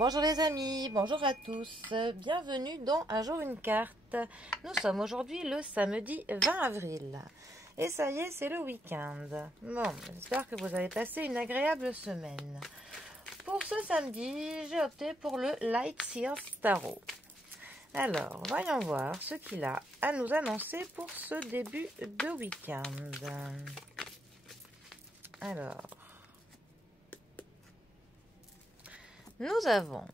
Bonjour les amis, bonjour à tous, bienvenue dans Un jour une carte. Nous sommes aujourd'hui le samedi 20 avril et ça y est, c'est le week-end. Bon, j'espère que vous avez passé une agréable semaine. Pour ce samedi, j'ai opté pour le Light Sears Tarot. Alors, voyons voir ce qu'il a à nous annoncer pour ce début de week-end. Alors, nous avons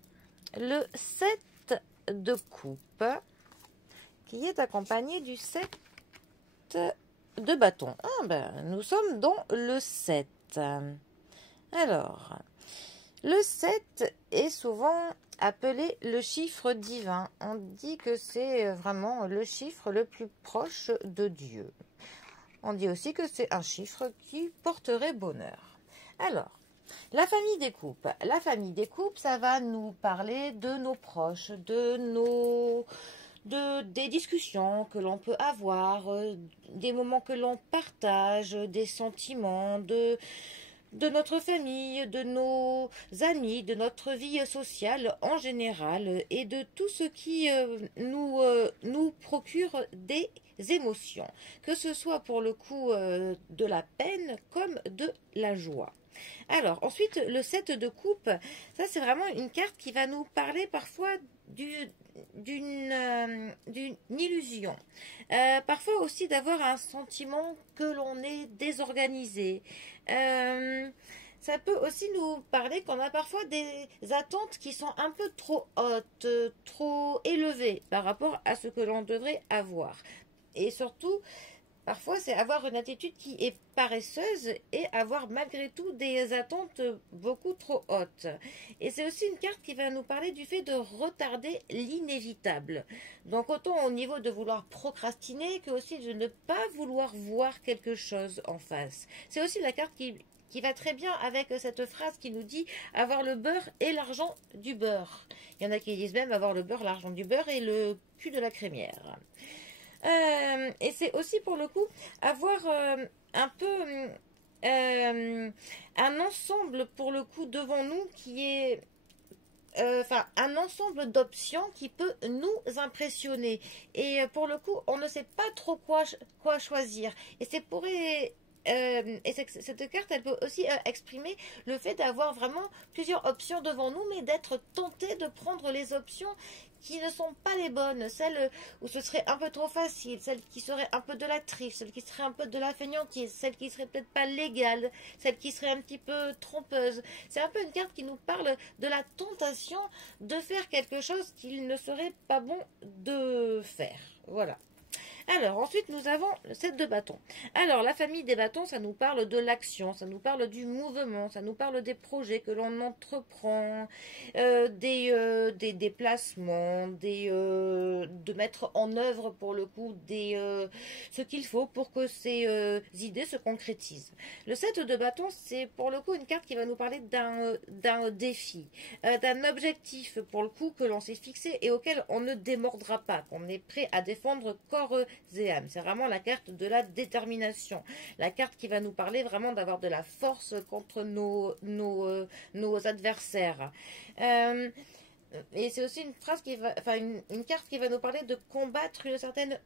le 7 de coupe qui est accompagné du 7 de bâton. Ah ben, nous sommes dans le 7. Alors, le 7 est souvent appelé le chiffre divin. On dit que c'est vraiment le chiffre le plus proche de Dieu. On dit aussi que c'est un chiffre qui porterait bonheur. Alors, la famille des coupes. La famille des coupes, ça va nous parler de nos proches, des discussions que l'on peut avoir, des moments que l'on partage, des sentiments, de notre famille, de nos amis, de notre vie sociale en général et de tout ce qui nous procure des émotions, que ce soit pour le coup de la peine comme de la joie. Alors, ensuite, le 7 de coupe, ça c'est vraiment une carte qui va nous parler parfois d'une illusion. Parfois aussi d'avoir un sentiment que l'on est désorganisé. Ça peut aussi nous parler qu'on a parfois des attentes qui sont un peu trop hautes, trop élevées par rapport à ce que l'on devrait avoir. Et surtout, parfois, c'est avoir une attitude qui est paresseuse et avoir malgré tout des attentes beaucoup trop hautes. Et c'est aussi une carte qui va nous parler du fait de retarder l'inévitable. Donc autant au niveau de vouloir procrastiner que aussi de ne pas vouloir voir quelque chose en face. C'est aussi la carte qui va très bien avec cette phrase qui nous dit avoir le beurre et l'argent du beurre. Il y en a qui disent même avoir le beurre, l'argent du beurre et le cul de la crémière. Et c'est aussi pour le coup avoir un peu un ensemble pour le coup devant nous qui est un ensemble d'options qui peut nous impressionner. Et pour le coup, on ne sait pas trop quoi choisir. Et cette carte, elle peut aussi exprimer le fait d'avoir vraiment plusieurs options devant nous, mais d'être tenté de prendre les options qui ne sont pas les bonnes, celles où ce serait un peu trop facile, celles qui seraient un peu de la triche, celles qui seraient un peu de la fainéantise, celles qui seraient peut-être pas légales, celles qui seraient un petit peu trompeuses. C'est un peu une carte qui nous parle de la tentation de faire quelque chose qu'il ne serait pas bon de faire. Voilà. Alors, ensuite, nous avons le 7 de bâton. Alors, la famille des bâtons, ça nous parle de l'action, ça nous parle du mouvement, ça nous parle des projets que l'on entreprend, des déplacements, de mettre en œuvre, pour le coup, ce qu'il faut pour que ces idées se concrétisent. Le 7 de bâton, c'est pour le coup une carte qui va nous parler d'un défi, d'un objectif, pour le coup, que l'on s'est fixé et auquel on ne démordra pas, qu'on est prêt à défendre corps et âme. C'est vraiment la carte de la détermination. La carte qui va nous parler vraiment d'avoir de la force contre nos adversaires. Et c'est aussi une phrase une carte qui va nous parler de combattre une certaine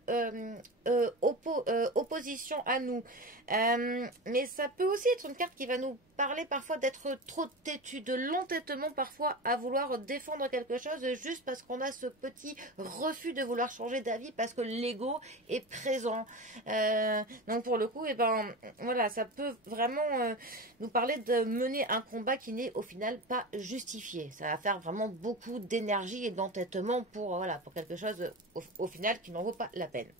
opposition à nous. Mais ça peut aussi être une carte qui va nous parler parfois d'être trop têtu, de l'entêtement parfois à vouloir défendre quelque chose juste parce qu'on a ce petit refus de vouloir changer d'avis parce que l'ego est présent. Donc pour le coup, voilà, ça peut vraiment nous parler de mener un combat qui n'est au final pas justifié. Ça va faire vraiment beaucoup d'énergie et d'entêtement pour quelque chose au final qui n'en vaut pas la peine.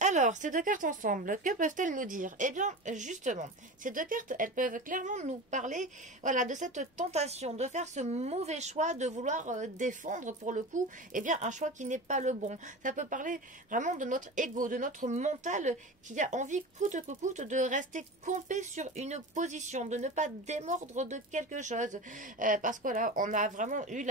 Alors, ces deux cartes ensemble, que peuvent-elles nous dire? Eh bien, justement, ces deux cartes, elles peuvent clairement nous parler, de cette tentation, de faire ce mauvais choix, de vouloir défendre, pour le coup, un choix qui n'est pas le bon. Ça peut parler vraiment de notre ego, de notre mental, qui a envie, coûte que coûte, de rester campé sur une position, de ne pas démordre de quelque chose. Parce que on a vraiment eu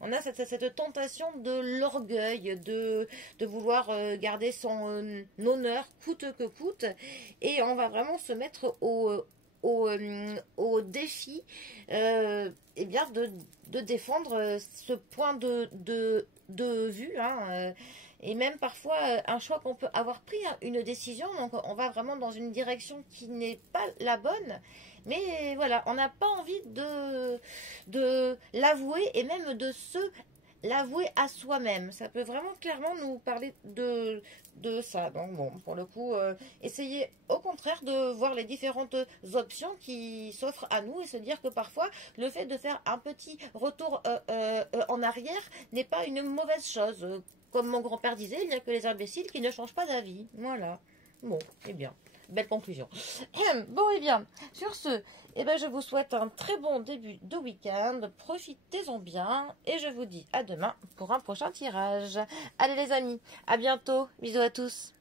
on a cette tentation de l'orgueil, de vouloir garder son honneur coûte que coûte, et on va vraiment se mettre au au défi eh bien de défendre ce point de vue, hein, et même parfois un choix qu'on peut avoir pris, hein, une décision, donc on va vraiment dans une direction qui n'est pas la bonne, mais voilà, on n'a pas envie de l'avouer et même de se l'avouer à soi-même. Ça peut vraiment clairement nous parler de ça. Donc bon, pour le coup, essayez au contraire de voir les différentes options qui s'offrent à nous et se dire que parfois, le fait de faire un petit retour en arrière n'est pas une mauvaise chose. Comme mon grand-père disait, il n'y a que les imbéciles qui ne changent pas d'avis. Voilà. Bon, eh bien, belle conclusion. Bon, eh bien, sur ce, eh ben, je vous souhaite un très bon début de week-end. Profitez-en bien et je vous dis à demain pour un prochain tirage. Allez les amis, à bientôt. Bisous à tous.